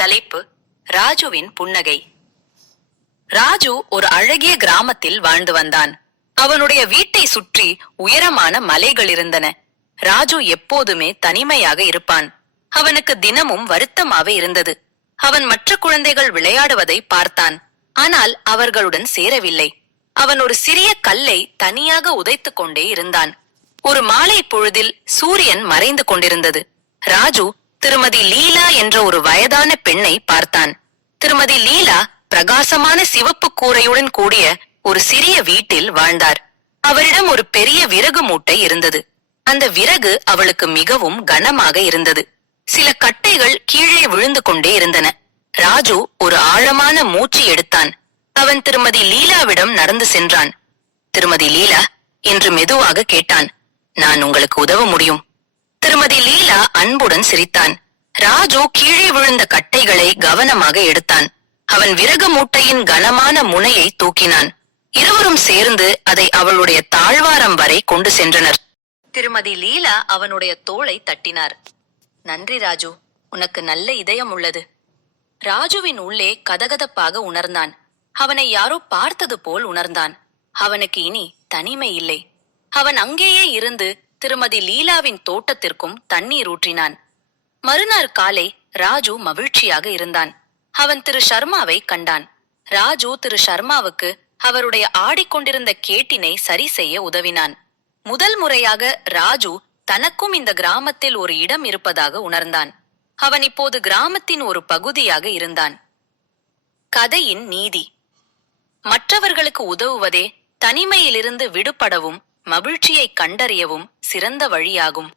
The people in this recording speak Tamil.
தலைப்பு: ராஜுவின் புன்னகை. ராஜு ஒரு அழகிய கிராமத்தில் வாழ்ந்து வந்தான். அவனுடைய வீட்டை சுற்றி உயரமான மலைகள் இருந்தன. ராஜு எப்போதுமே தனிமையாக இருப்பான். அவனுக்கு தினமும் வருத்தமாக இருந்தது. அவன் மற்ற குழந்தைகள் விளையாடுவதை பார்த்தான். ஆனால் அவர்களுடன் சேரவில்லை. அவன் ஒரு சிறிய கல்லை தனியாக உதைத்துக் கொண்டே இருந்தான். ஒரு மாலை பொழுதில் சூரியன் மறைந்து கொண்டிருந்தது. ராஜு திருமதி லீலா என்ற ஒரு வயதான பெண்ணை பார்த்தான். திருமதி லீலா பிரகாசமான சிவப்பு கூரையுடன் கூடிய ஒரு சிறிய வீட்டில் வாழ்ந்தார். அவரிடம் ஒரு பெரிய விறகு மூட்டை இருந்தது. அந்த விறகு அவளுக்கு மிகவும் கனமாக இருந்தது. சில கட்டைகள் கீழே விழுந்து கொண்டே இருந்தன. ராஜு ஒரு ஆழமான மூச்சு எடுத்தான். அவன் திருமதி லீலாவிடம் நடந்து சென்றான். திருமதி லீலா என்று மெதுவாக கேட்டான். நான் உங்களுக்கு உதவ முடியும். திருமதி லீலா அன்புடன் சிரித்தான். ராஜு கீழே விழுந்த கட்டைகளை கவனமாக எடுத்தான். அவன் விறகு மூட்டையின் கனமான முனையை தூக்கினான். இருவரும் சேர்ந்து அதை அவளுடைய தாழ்வாரம் வரை கொண்டு சென்றனர். திருமதி லீலா அவனுடைய தோளை தட்டினார். நன்றி ராஜு, உனக்கு நல்ல இதயம் உள்ளது. ராஜுவின் உள்ளே கதகதப்பாக உணர்ந்தான். அவனை யாரோ பார்த்தது போல் உணர்ந்தான். அவனுக்கு இனி தனிமை இல்லை. அவன் அங்கேயே இருந்து திருமதி லீலாவின் தோட்டத்திற்கும் தண்ணீர் ஊற்றினான். மறுநாள் காலை ராஜு மகிழ்ச்சியாக இருந்தான். அவன் திரு சர்மாவை கண்டான். ராஜு திரு சர்மாவுக்கு அவருடைய ஆடிக்கொண்டிருந்த கேட்டினை சரி செய்ய உதவினான். முதல் முறையாக ராஜு தனக்கும் இந்த கிராமத்தில் ஒரு இடம் இருப்பதாக உணர்ந்தான். அவன் இப்போது கிராமத்தின் ஒரு பகுதியாக இருந்தான். கதையின் நீதி: மற்றவர்களுக்கு உதவுவதே தனிமையிலிருந்து விடுபடவும் மகிழ்ச்சியை கண்டறியவும் சிறந்த வழியாகும்.